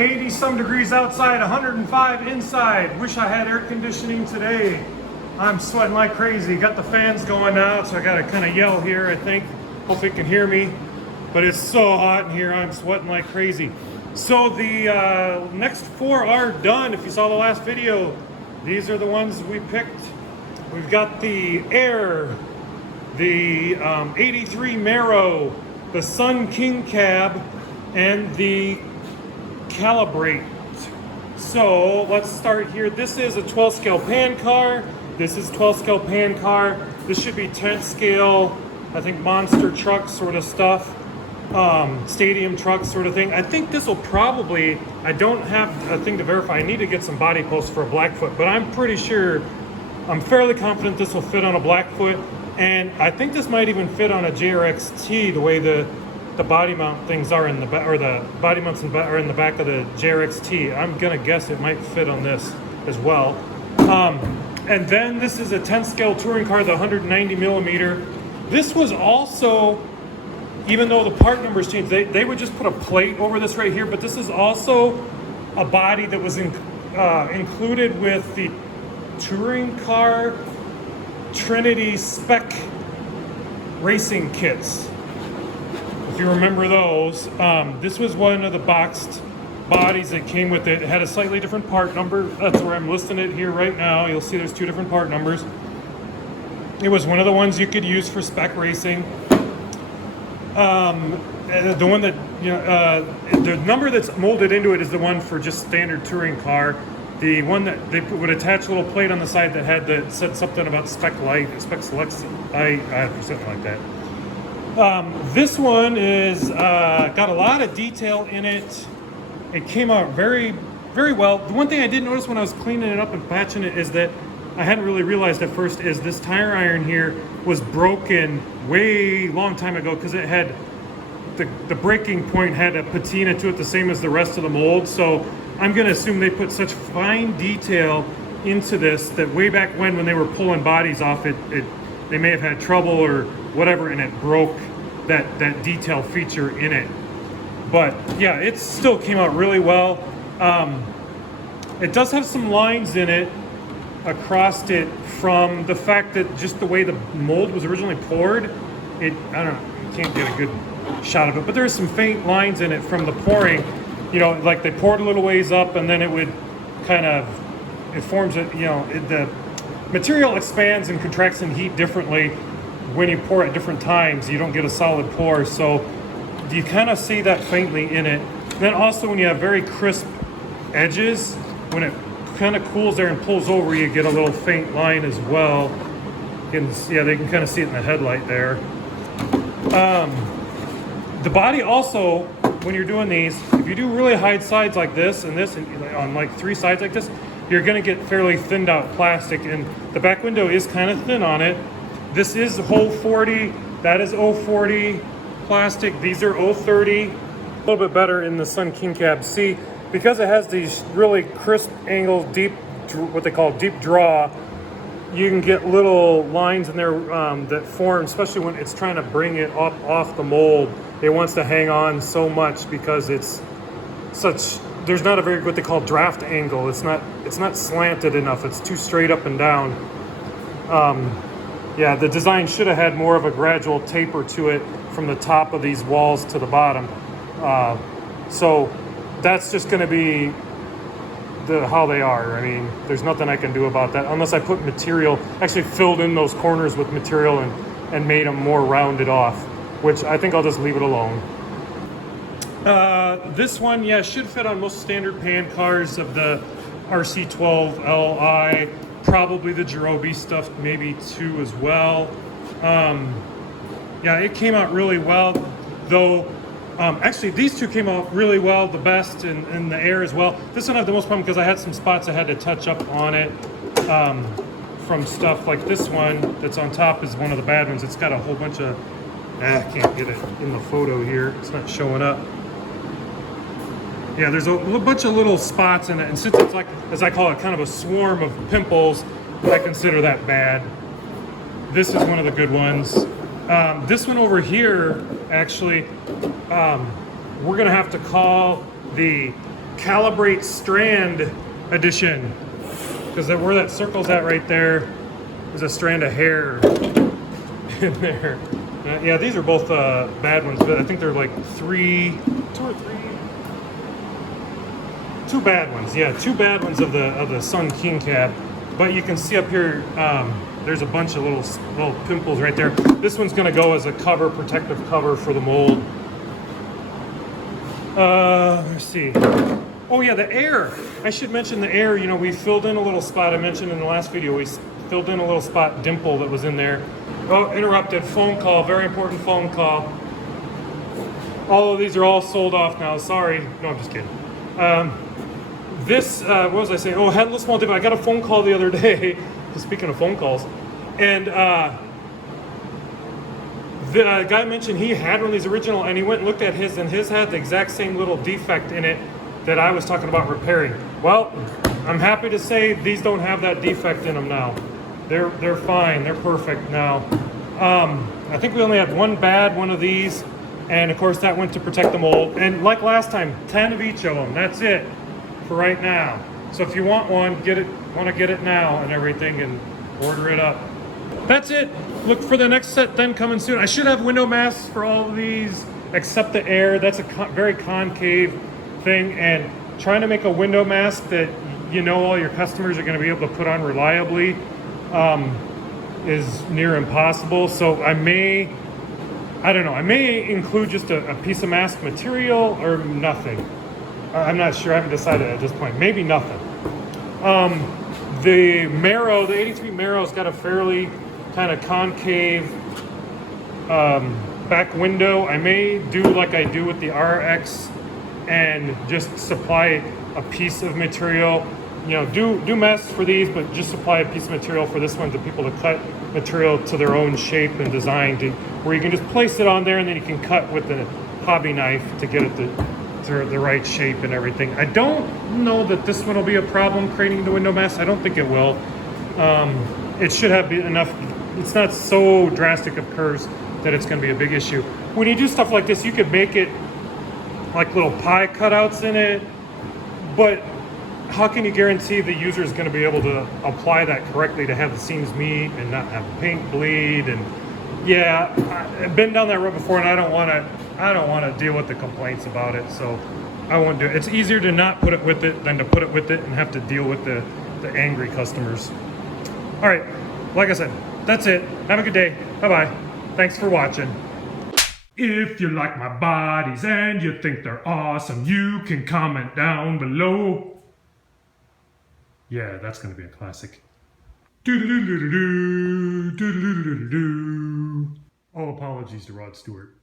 80 some degrees outside, 105 inside. Wish I had air conditioning today. I'm sweating like crazy. Got the fans going now, so I gotta kind of yell here, I think. Hope you can hear me. But it's so hot in here, I'm sweating like crazy. So the next 4 are done. If you saw the last video, these are the ones we picked. We've got the Air, the 83 Marrow, the Sun King Cab, and the Calibrate. So let's start here. This is a 12 scale pan car. This is 12 scale pan car. This should be 10 scale, I think monster truck sort of stuff. Stadium truck sort of thing. I think this will probably, I don't have a thing to verify. I need to get some body posts for a Blackfoot, but I'm pretty sure, I'm fairly confident this will fit on a Blackfoot. And I think this might even fit on a JRX-T, the way the body mount things are in the back, or the body mounts are in the back of the JRX-T. I'm gonna guess it might fit on this as well. And then this is a 10 scale touring car, the 190 millimeter. This was also, even though the part numbers changed, they would just put a plate over this right here, but this is also a body that was included with the touring car Trinity spec racing kits. If you remember those, this was one of the boxed bodies that came with it. It had a slightly different part number. That's where I'm listing it here right now. You'll see there's 2 different part numbers. It was one of the ones you could use for spec racing. The one that, you know, the number that's molded into it is the one for just standard touring car. The one that they would attach a little plate on the side that had that said something about spec light, spec select, something like that. This one is got a lot of detail in it. It came out very, very well. The one thing I did notice when I was cleaning it up and patching it is that I hadn't really realized at first is this tire iron here was broken way long time ago because it had the breaking point had a patina to it the same as the rest of the mold. So I'm going to assume they put such fine detail into this that way back when they were pulling bodies off it, they may have had trouble or whatever, and it broke that detail feature in it. But yeah, it still came out really well. It does have some lines in it across it from the fact that just the way the mold was originally poured, I don't know, you can't get a good shot of it, but there's some faint lines in it from the pouring. You know, like they poured a little ways up and then it would kind of, it forms it, you know, the material expands and contracts in heat differently when you pour at different times. You don't get a solid pour, so you kind of see that faintly in it. And then also when you have very crisp edges, when it kind of cools there and pulls over, you get a little faint line as well. Yeah, they can kind of see it in the headlight there. The body also, when you're doing these, if you do really high sides like this and this, and on like 3 sides like this, you're going to get fairly thinned out plastic, and the back window is kind of thin on it. This is 040, that is 040 plastic. These are 030. A little bit better in the Sun King Cab C because it has these really crisp angles, deep, what they call deep draw. You can get little lines in there that form, especially when it's trying to bring it up off the mold. It wants to hang on so much because it's such, there's not a very, what they call draft angle. It's not slanted enough. It's too straight up and down. Yeah, the design should have had more of a gradual taper to it from the top of these walls to the bottom. So that's just going to be how they are. I mean, there's nothing I can do about that unless I put material, actually filled in those corners with material and made them more rounded off, which I think I'll just leave it alone. This one, yeah, should fit on most standard pan cars of the RC12 Li, probably the Jirobi stuff, maybe too as well. Yeah, it came out really well, though. Actually, these 2 came out really well, the best, and the Air as well. This one I had the most problem because I had some spots I had to touch up on it from stuff like this one that's on top is one of the bad ones. It's got a whole bunch of, I can't get it in the photo here. It's not showing up. Yeah, there's a bunch of little spots in it, and since it's like, as I call it, kind of a swarm of pimples, I consider that bad. This is one of the good ones. This one over here, actually, we're gonna have to call the calibrate strand edition. Because where that circle's at right there is a strand of hair in there. Yeah, these are both bad ones, but I think they're like two bad ones. Yeah, two bad ones of the Sun King cab. But you can see up here, there's a bunch of little pimples right there. This one's gonna go as a cover, protective cover for the mold. Let's see. Oh yeah, the air. I should mention the air. You know, we filled in a little spot. I mentioned in the last video, we filled in a little spot dimple that was in there. Oh, interrupted. Phone call. Very important phone call. All of these are all sold off now. Sorry. No, I'm just kidding. What was I saying? Oh, headless multi. I got a phone call the other day. Speaking of phone calls, and the guy mentioned he had one of these original, and he went and looked at his, and his had the exact same little defect in it that I was talking about repairing. Well, I'm happy to say these don't have that defect in them now. They're fine. They're perfect now. I think we only had one bad one of these, and of course that went to protect the mold. And like last time, 10 of each of them. That's it for right now. So if you want one, want to get it now and everything, and order it up. That's it. Look for the next set then coming soon. I should have window masks for all of these except the air. That's a very concave thing, and trying to make a window mask that you know all your customers are going to be able to put on reliably is near impossible. So I may include just a piece of mask material or nothing. I'm not sure. I haven't decided at this point. Maybe nothing. The Marrow, the 83 Marrow's got a fairly kind of concave back window. I may do like I do with the RX and just supply a piece of material. You know, do masks for these, but just supply a piece of material for this one to people to cut material to their own shape and design, where you can just place it on there and then you can cut with the hobby knife to get it to the right shape and everything. I don't know that this one will be a problem creating the window mask. I don't think it will. It should have enough. It's not so drastic of curves that it's going to be a big issue. When you do stuff like this, you could make it like little pie cutouts in it, but how can you guarantee the user is going to be able to apply that correctly to have the seams meet and not have the paint bleed? And yeah, I've been down that road before, and I don't want to deal with the complaints about it, so I won't do it. It's easier to not put it with it than to put it with it and have to deal with the angry customers. All right, like I said, that's it. Have a good day. Bye-bye. Thanks for watching. If you like my bodies and you think they're awesome, you can comment down below. Yeah, that's going to be a classic. All apologies to Rod Stewart.